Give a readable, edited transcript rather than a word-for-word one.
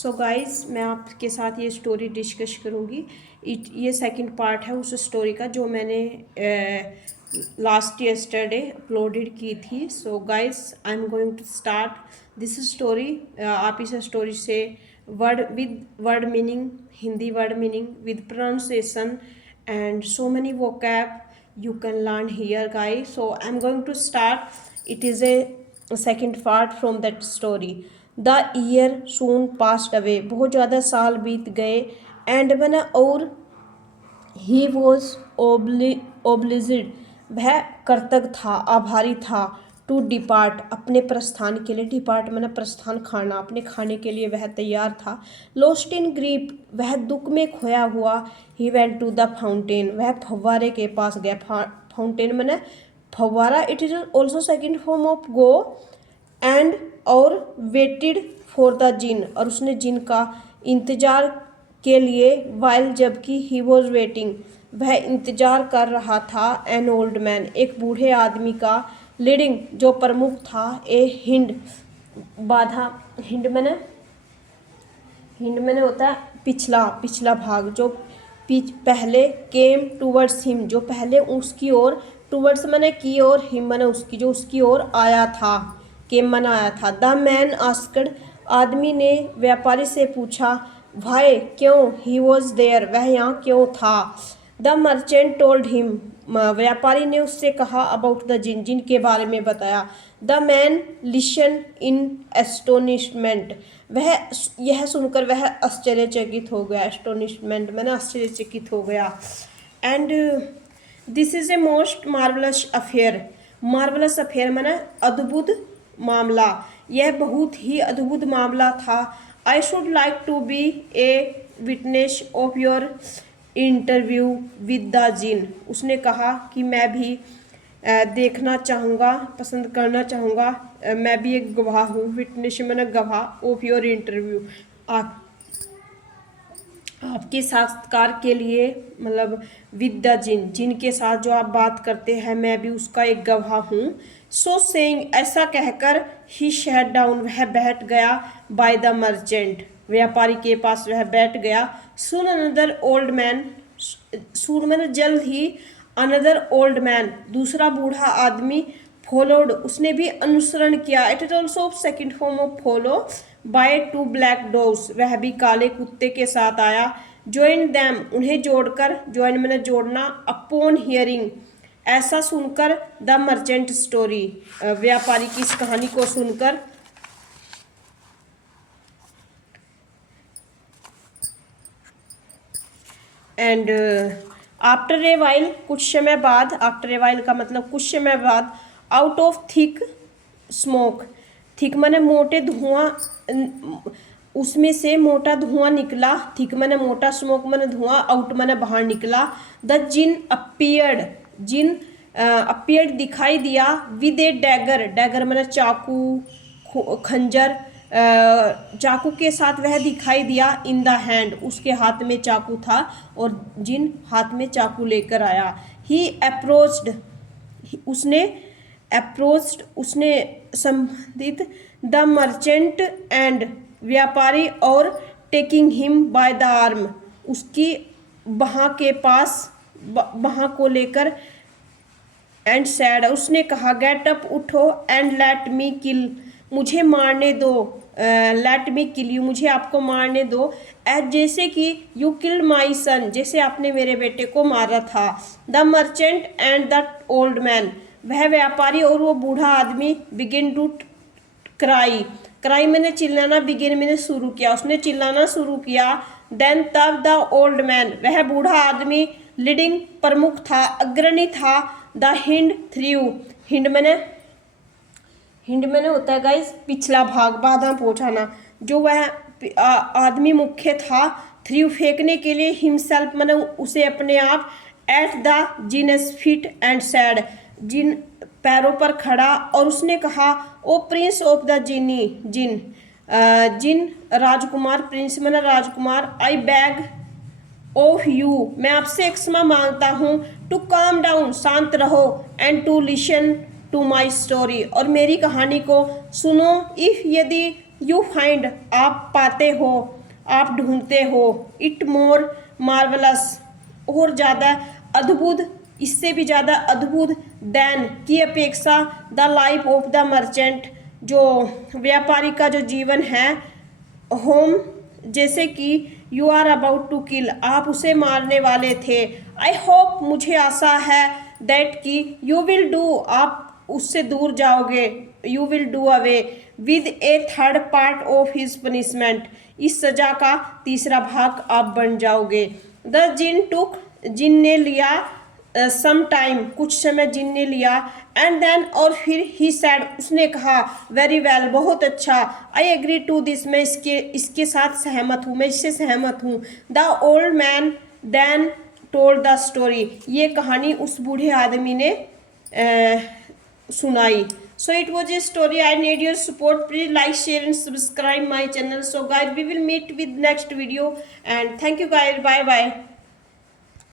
So guys, मैं आपके साथ ये स्टोरी डिस्कस करूँगी। ये सेकंड पार्ट है उस स्टोरी का जो मैंने लास्ट यस्टरडे अपलोडेड की थी। So guys, I am going to start this story. आप इस स्टोरी से word meaning, Hindi word meaning with pronunciation and so many vocab you can learn here guys. So I'm going to start. It is a second part from that story. The year soon passed away. बहुत ज़्यादा साल बीत गए and बना और he was obliged, वह कर्तव्य था, आभारी था, टू डिपार्ट, अपने प्रस्थान के लिए। डिपार्ट मैंने प्रस्थान, खाना, अपने खाने के लिए वह तैयार था। लॉस्ट इन ग्रीप, वह दुख में खोया हुआ। He went to the fountain, वह फव्वारे के पास गया। फाउंटेन मैंने फव्वारा, it is also second form of go. And और वेटेड फॉर द जिन, और उसने जिन का इंतजार के लिए। वाइल, जबकि ही वॉज वेटिंग, वह इंतजार कर रहा था। एन ओल्ड मैन, एक बूढ़े आदमी का। लीडिंग, जो प्रमुख था। ए हिंड, बाधा। हिंड मैंने होता है पिछला भाग, जो पहले। केम टूवर्ड्स हिम, जो पहले उसकी ओर। टूवर्ड्स मैंने की ओर, हिम मैंने उसकी, जो उसकी ओर आया था। केम मैंने आया था। द मैन आस्क्ड, आदमी ने व्यापारी से पूछा। वाई, क्यों। ही वॉज देयर, वह यहाँ क्यों था। द मर्चेंट टोल्ड हिम, व्यापारी ने उससे कहा। अबाउट द जिन, जिन के बारे में बताया। The man listen in astonishment, वह यह सुनकर वह आश्चर्यचकित हो गया। एस्टोनिशमेंट मैंने आश्चर्यचकित हो गया। And this is a most marvellous affair. Marvellous affair मैंने अद्भुत मामला, यह बहुत ही अद्भुत मामला था। I should like to be a witness of your interview with the jinn, उसने कहा कि मैं भी देखना चाहूँगा, पसंद करना चाहूँगा, मैं भी एक गवाह हूँ। विटनेस मैंने गवाह, ऑफ योर इंटरव्यू, आपके साक्षात्कार के लिए, मतलब विद द जिन, जिन के साथ जो आप बात करते हैं, मैं भी उसका एक गवाह हूँ। सो सेइंग, ऐसा कहकर, ही सैट डाउन, वह बैठ गया। बाय द मर्चेंट, व्यापारी के पास वह बैठ गया। सून अनदर ओल्ड मैन, सून मैंने जल्द ही। अनदर ओल्ड मैन, दूसरा बूढ़ा आदमी। फॉलोड, उसने भी अनुसरण किया। It is also second form of follow. By two black dogs, वह भी काले कुत्ते के साथ आया। ज्वाइन दैम, उन्हें जोड़कर। ज्वाइन मैंने जोड़ना। अपॉन हियरिंग, ऐसा सुनकर। द मर्चेंट स्टोरी, व्यापारी की इस कहानी को सुनकर। एंड आफ्टर ए वाइल, कुछ समय बाद। आफ्टर ए वाइल का मतलब कुछ समय बाद। Out of thick smoke, thick मैंने मोटे धुआं, उसमें से मोटा धुआं निकला। थिक मैंने मोटा, स्मोक मैंने धुआं, आउट मैंने बाहर निकला। The jinn appeared, jinn appeared दिखाई दिया। विद ए डैगर, डैगर मैंने चाकू, खंजर, चाकू के साथ वह दिखाई दिया। इन द हैंड, उसके हाथ में चाकू था और जिन हाथ में चाकू लेकर आया। ही अप्रोच्ड, उसने संबंधित। द मर्चेंट एंड, व्यापारी और। Taking him by the arm, उसकी बाह के पास, बाह को लेकर। एंड सैड, उसने कहा। गेट अप, उठो। एंड लेट मी किल, मुझे मारने दो। लेट मी किल यू, मुझे आपको मारने दो। एज, जैसे कि। यू किल्ड माई सन, जैसे आपने मेरे बेटे को मारा था। The merchant and the old man, वह व्यापारी और वो बूढ़ा आदमी। बिगिन टू क्राई, क्राई मैंने चिल्लाना, बिगिन मैंने शुरू किया, उसने चिल्लाना शुरू किया। देन तब द ओल्ड मैन, वह बूढ़ा आदमी। लीडिंग, प्रमुख था, अग्रणी था। द हिंड थ्रू, हिंड मैंने होता है गाइस पिछला भाग, बाधा पहुंचाना। जो वह आदमी मुख्य था। थ्रू, फेंकने के लिए। हिमसेल्फ मैंने उसे, अपने आप। At the jinn's feet and said, जिन पैरों पर खड़ा और उसने कहा। O prince of the jinn राजकुमार। प्रिंस मैंने राजकुमार। आई बैग ऑफ यू, मैं आपसे क्षमा मांगता हूँ। टू काम डाउन, शांत रहो। And to listen to my story, और मेरी कहानी को सुनो। इफ, यदि। यू फाइंड आप पाते हो, आप ढूंढते हो, इट मोर मार्वलस और ज़्यादा अद्भुत, इससे भी ज़्यादा अद्भुत, देन की अपेक्षा, the life of the merchant जो व्यापारी का जो जीवन है, होम जैसे कि you are about to kill आप उसे मारने वाले थे, आई होप मुझे आशा है, दैट कि यू विल डू आप उससे दूर जाओगे, you will do away with A third part of his punishment इस सजा का तीसरा भाग आप बन जाओगे। द जिन टुक जिन ने लिया सम टाइम कुछ समय जिन ने लिया, एंड देन और फिर ही सैड उसने कहा, वेरी वेल बहुत अच्छा, आई एग्री टू दिस मैं इसके साथ सहमत हूँ, मैं इससे सहमत हूँ। The old man then told the story ये कहानी उस बूढ़े आदमी ने सुनाई। So it was a story. I need your support. Please like, share and subscribe my channel. So guys, we will meet with next video and thank you guys. Bye bye.